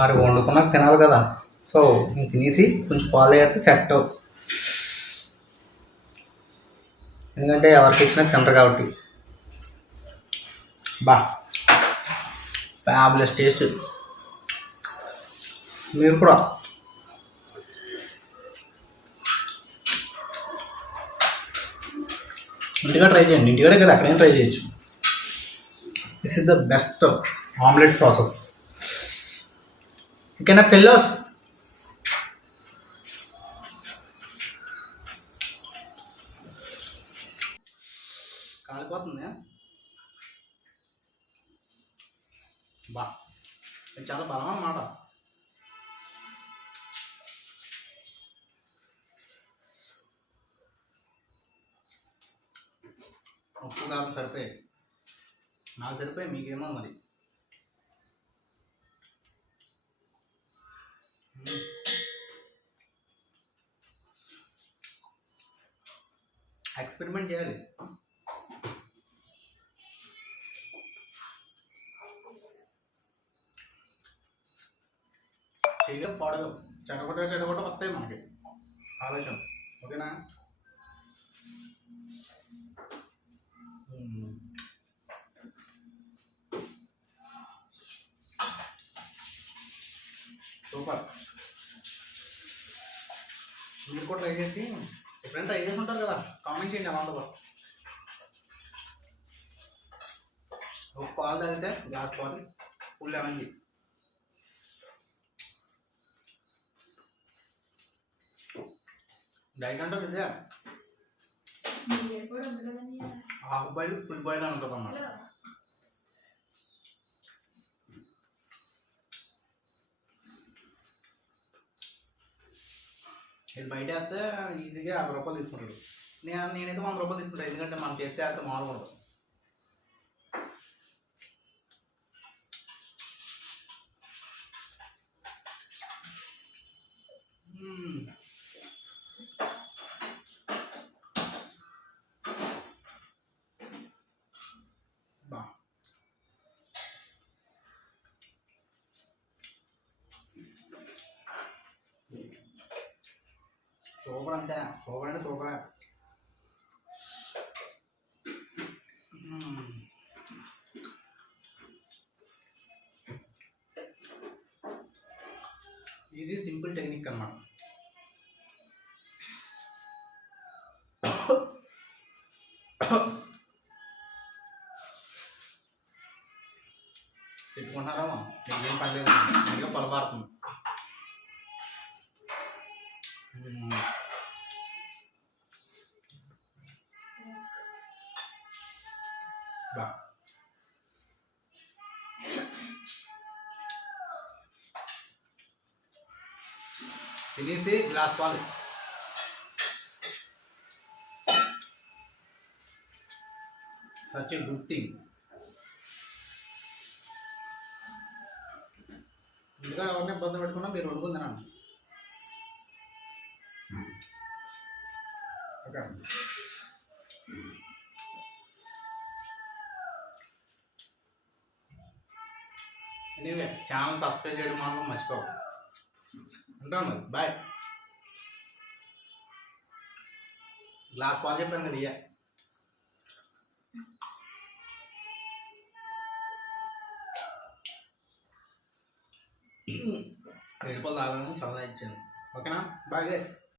మరి వండుకున్నాక తినాలి కదా. సో నేను తినేసి కొంచెం పాలు అయితే సెట్ అవు, ఎందుకంటే ఎవరికి ఇచ్చినా తింటారు కాబట్టి. బా ఫ్యాబులస్ టేస్ట్. మీరు కూడా ఇంటిగా ట్రై చేయండి. ఇంటికాడే కదా, ఎక్కడైనా ట్రై చేయొచ్చు. This is the best omelette process. ఓకేనా ఫెల్లోస్? కాలిపోతుంది. బా ఇది చాలా బలం అన్నమాట. ఉప్పు కారం సరిపోయాయి, నాకు సరిపోయాయి, మీకేమో మరి. ఎక్స్పెరిమెంట్ చేయాలి. చేయగా పాడగా చెడగొట్ట వస్తాయి మనకి ఆలోచన. ఓకేనా? సూపర్. మీరు కూడా ట్రై చేసి, ఎప్పుడైనా ట్రై చేసి ఉంటారు కదా, కామెంట్ చేయండి ఎలా ఉంటుందో. ఒక పాలు తాగితే గ్లాస్ పాలు ఫుల్ ఎనర్జీ. డైట్ అంటే ఇదే, హాఫ్ బాయిల్ ఫుల్ బాయిల్ అని ఉంటుంది అన్నమాట. ఇది బయట వేస్తే ఈజీగా 50 రూపాయలు తీసుకుంటాడు. నేనైతే 100 రూపాయలు తీసుకుంటాను, ఎందుకంటే మనం చేస్తే వేస్తే మామూలుగా ఉంటుంది. బా సూపర్. అంతే, సూపర్ అంటే సూపర్. ఈజీ సింపుల్ టెక్నిక్ అన్నమాట. తిట్టుకుంటారా? ఏం పర్లేదు, ఇంకా పొలబారుతుంది. బా తినేసి గ్లాస్ పాలు. Such a good thing. ఇంకా ఎవరిని ఇబ్బంది పెట్టుకున్నా మీరు వండుకుందన్నాను. ఓకే, ఎనీవే ఛానల్ సబ్స్క్రైబ్ చేయడం మాత్రం మర్చిపోవు. ఉంటాను మరి, బాయ్. గ్లాస్ పాలు చెప్పాను కదా, ఇయ్య. వేడిపాలు తాగాలని చాలా ఇచ్చాను. ఓకేనా? Bye guys.